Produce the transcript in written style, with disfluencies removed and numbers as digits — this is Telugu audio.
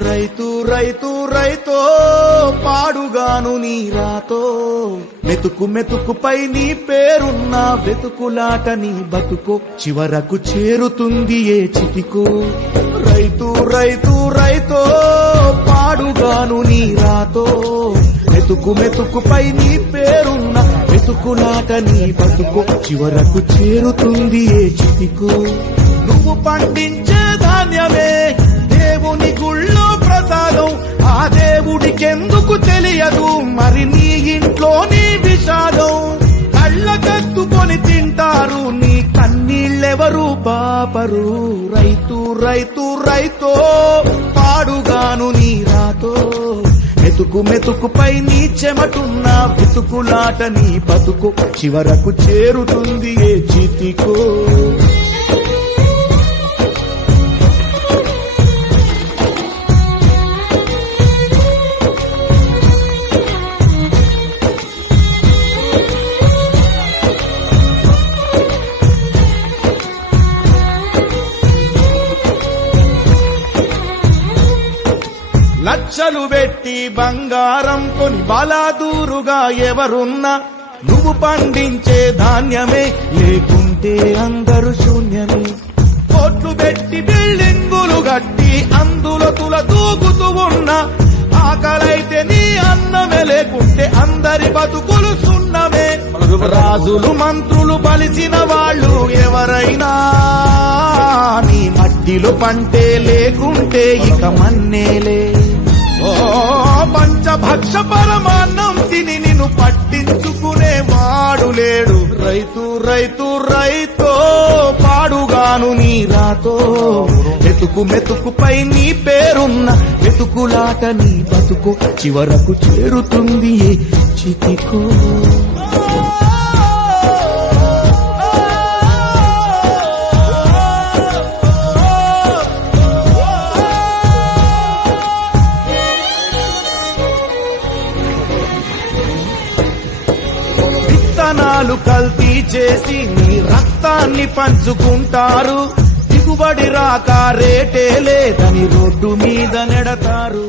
రైతు రైతు రైతో పాడుగాను నీ రాతో మెతుకు మెతుకుపై నీ పేరున్న వెతుకులాట నీ బతుకో చివరకు చేరుతుంది ఏ చితికో రైతు రైతు రైతో పాడుగాను నీ రాతో మెతుకు మెతుకుపై నీ పేరున్న వెతుకులాట నీ బతుకో చివరకు చేరుతుంది ఏ చితికో నువ్వు పండించే ధాన్యమే దేవుని గుళ్ళో ప్రసాదం ఆ దేవుడికెందుకు తెలియదు మరి నీ ఇంట్లో నీ విషాదం కళ్ళకత్తుకొని తింటారు నీ కన్నీళ్ళెవరు పాపరు రైతు రైతు రైతో పాడుగాను నీ రాతో మెతుకు మెతుకుపై నీ చెమటున్న వెతుకులాట నీ బతుకు చివరకు చేరుతుంది ఏ చితికో లక్షలు పెట్టి బంగారం కొని బలాదూరుగా ఎవరున్నా నువ్వు పండించే ధాన్యమే లేకుంటే అందరూ శూన్యమే కోట్లు పెట్టి బిల్డింగులు గట్టి అందులో తుల తూగుతూ ఉన్నా ఆకలైతే నీ అన్నమే లేకుంటే అందరి బతుకులు సున్నమే రాజులు మంత్రులు బలిసిన వాళ్ళు ఎవరైనా నీ మట్టిలో పంటే లేకుంటే ఇక మన్నేలే ఓ పంచభక్ష పరమాన్నం తిని నిన్ను పట్టించుకునే వాడు లేడు రైతు రైతు రైతో పాడుగాను నీ రాతో మెతుకు మెతుకుపై నీ పేరున్న వెతుకులాట నీ బతుకు చివరకు చేరుతుంది చితికో విత్తనాలు కల్తీ చేసి నీ రక్తాన్ని పంచుకుంటారు దిగుబడి రాక రేటే లేదని రోడ్డు మీద నెడతారు